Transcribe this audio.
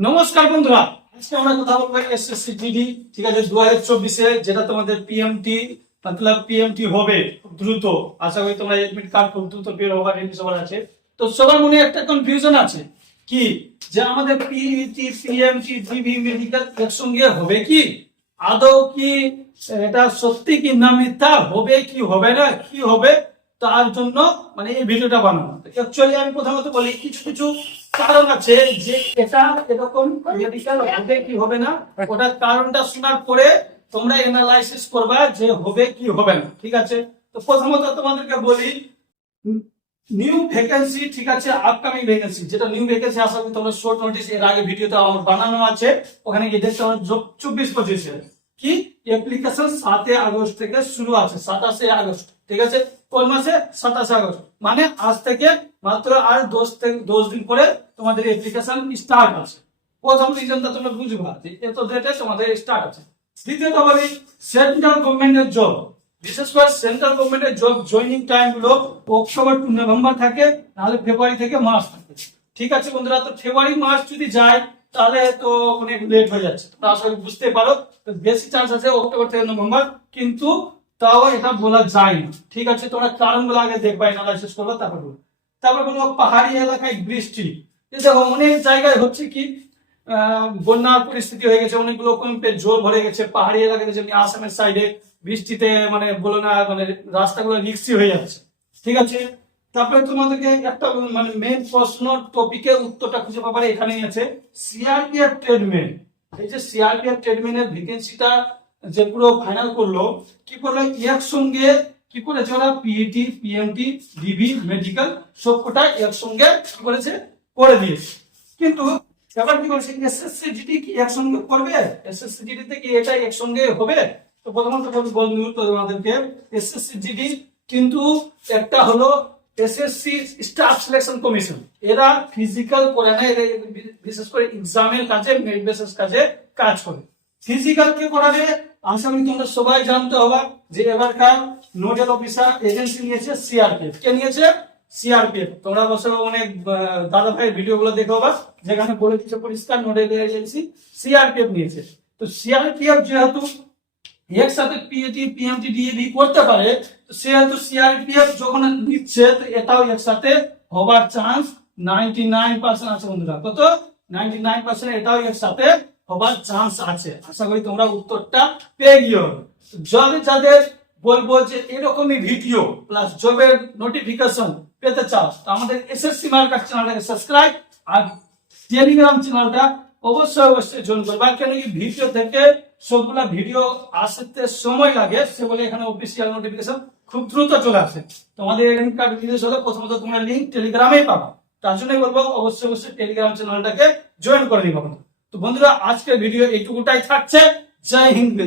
নমস্কার বন্ধুরা। আজকে আমরা কথা বলব এসএসসি জিডি ঠিক আছে দু হাজার চব্বিশে, যেটা তোমাদের পিএমটি মতলব পিএমটি হবে দ্রুত। আশা করি তোমরা এডমিট কার্ড খুব দ্রুত বের এমনি সবার আছে। তো সবার মনে একটা কনফিউশন আছে, কি? যে আমাদের পিইটি পিএমটি জিবি মেডিকেল একসঙ্গে হবে কি? আদৌ কি এটা সত্যি কি না মিথ্যা? হবে কি, হবে না? কি হবে? তার জন্য মানে এই ভিডিওটা বানানো। অ্যাকচুয়ালি আমি প্রথমত বলি, কিছু কিছু কারণ আছে যে এটা এরকম মেডিকেল হবে কি হবে না, ওটার কারণটা শোনার পরে তোমরা এনালাইসিস করবা যে হবে কি হবে না, ঠিক আছে? তো প্রথমত তোমাদেরকে বলি নিউ ভ্যাকেন্সি ঠিক আছে আপকামিং ভ্যাকেন্সি যেটা নিউ ভ্যাকেন্সি করি তোমরা শর্ট নোটিস এর আগে ভিডিওতে আমার বানানো আছে, ওখানে গিয়ে দেখতে পারো চব্বিশ পঁচিশে। কি? অ্যাপ্লিকেশন সাতে আগস্ট থেকে শুরু আছে, সাতাশে আগস্ট। ঠিক আছে? কোন মাসে? সাতাশে আগস্ট। মানে আজ থেকে মাত্র আর দশ থেকে দশ দিন পরে তোমাদের অ্যাপ্লিকেশন স্টার্ট আছে প্রথম রিজনটা তোমরা বুঝবা যে এত ডেটে তোমাদের স্টার্ট আছে দ্বিতীয়ত বলি সেন্ট্রাল গভর্নমেন্টের জব বিশেষ করে সেন্ট্রাল গভর্নমেন্টের জব জয়নিং টাইমগুলো অক্টোবর টু নভেম্বর থাকে, নাহলে ফেব্রুয়ারি থেকে মার্চ থাকে। ঠিক আছে বন্ধুরা? তো ফেব্রুয়ারি মার্চ যদি যায়, তাহলে তো অনেক লেট হয়ে যাচ্ছে। তোমরা করি বুঝতে পারো। বেশি চান্স আছে অক্টোবর থেকে নভেম্বর কিন্তু তাও এটা বলা যায় না। ঠিক আছে? তোমরা কারণগুলো আগে দেখবা এনালাইসিস করব, তারপর বলব। তারপর বলব, পাহাড়ি এলাকায় বৃষ্টি। দেখো, অনেক জায়গায় হচ্ছে কি বন্যার পরিস্থিতি হয়ে গেছে, অনেকগুলো কমপে জল ভরে গেছে। পাহাড়ি এলাকাতে যেমনি আসামের সাইডে বৃষ্টিতে মানে বলো না মানে রাস্তাগুলো রিক্সি হয়ে যাচ্ছে। ঠিক আছে? তারপরে তোমাদেরকে একটা মানে মেন প্রশ্ন টপিকের উত্তরটা খুঁজে পাবার এখানেই আছে সিআরপিএফ ট্রেডমেন এই যে সিআরপিএফ ট্রেডমেনের ভ্যাকেন্সিটা যে পুরো ফাইনাল করল, কি করল? একসঙ্গে কি করেছে ওরা? পিইটি পিএমটি ডিবি মেডিকেল সবকটা একসঙ্গে কি করেছে? করে দিয়েছে। কিন্তু এবার কি বলছে এসএসসি জিডি কি একসঙ্গে করবে? এসএসসি জিডি কি এটা একসঙ্গে হবে? তো প্রথমত বন্ধু তোমাদেরকে এসএসসি জিডি কিন্তু একটা হলো S S C staff selection commission এরা ফিজিক্যাল করে না, এরা বিশেষ করে এক্সামের কাজে মেরিট বেসিস কাজে কাজ করে। ফিজিক্যাল কে করাবে? আশা করি তোমরা সবাই জানতে হবে যে এবারকার নোডাল অফিসার এজেন্সি নিয়েছে সিআরপিএফ কে নিয়েছে? সিআরপিএফ তোমরা বসে অনেক দাদা ভাইয়ের ভিডিও গুলো দেখো বা যেখানে বলে দিচ্ছে পরিষ্কার নোডাল এজেন্সি সিআরপিএফ নিয়েছে। তো সিআরপিএফ যেহেতু একসাথে পিএটি পিএমটি ডিএবি করতে পারে, তো সেহেতু সিআরপিএফ যখন নিচ্ছে, তো এটাও একসাথে হবার চান্স নাইনটি নাইন পার্সেন্ট আছে বন্ধুরা। কত? নাইনটি নাইন পার্সেন্ট এটাও একসাথে হবার চান্স আছে। আশা করি তোমরা উত্তরটা পেয়ে গিয়ে যাদের যাদের বলব যে এরকমই ভিডিও প্লাস জবের নোটিফিকেশন পেতে চাও, তো আমাদের এসএসসি মার্কার চ্যানেলটাকে সাবস্ক্রাইব আর টেলিগ্রাম চ্যানেলটা অবশ্যই অবশ্যই জয়েন করবা। কেন কি ভিডিও থেকে সবগুলা ভিডিও আসতে সময় লাগে, সে বলে এখানে অফিসিয়াল নোটিফিকেশন খুব দ্রুত চলে আসে। তোমাদের এডমিট কার্ড বিদেশ হলে প্রথমত তোমরা লিঙ্ক টেলিগ্রামেই পাবা। তার জন্যই বলব, অবশ্যই অবশ্যই টেলিগ্রাম চ্যানেলটাকে জয়েন করে নিবা। তো বন্ধুরা আজকের ভিডিও এইটুকুটাই থাকছে জয় হিন্দ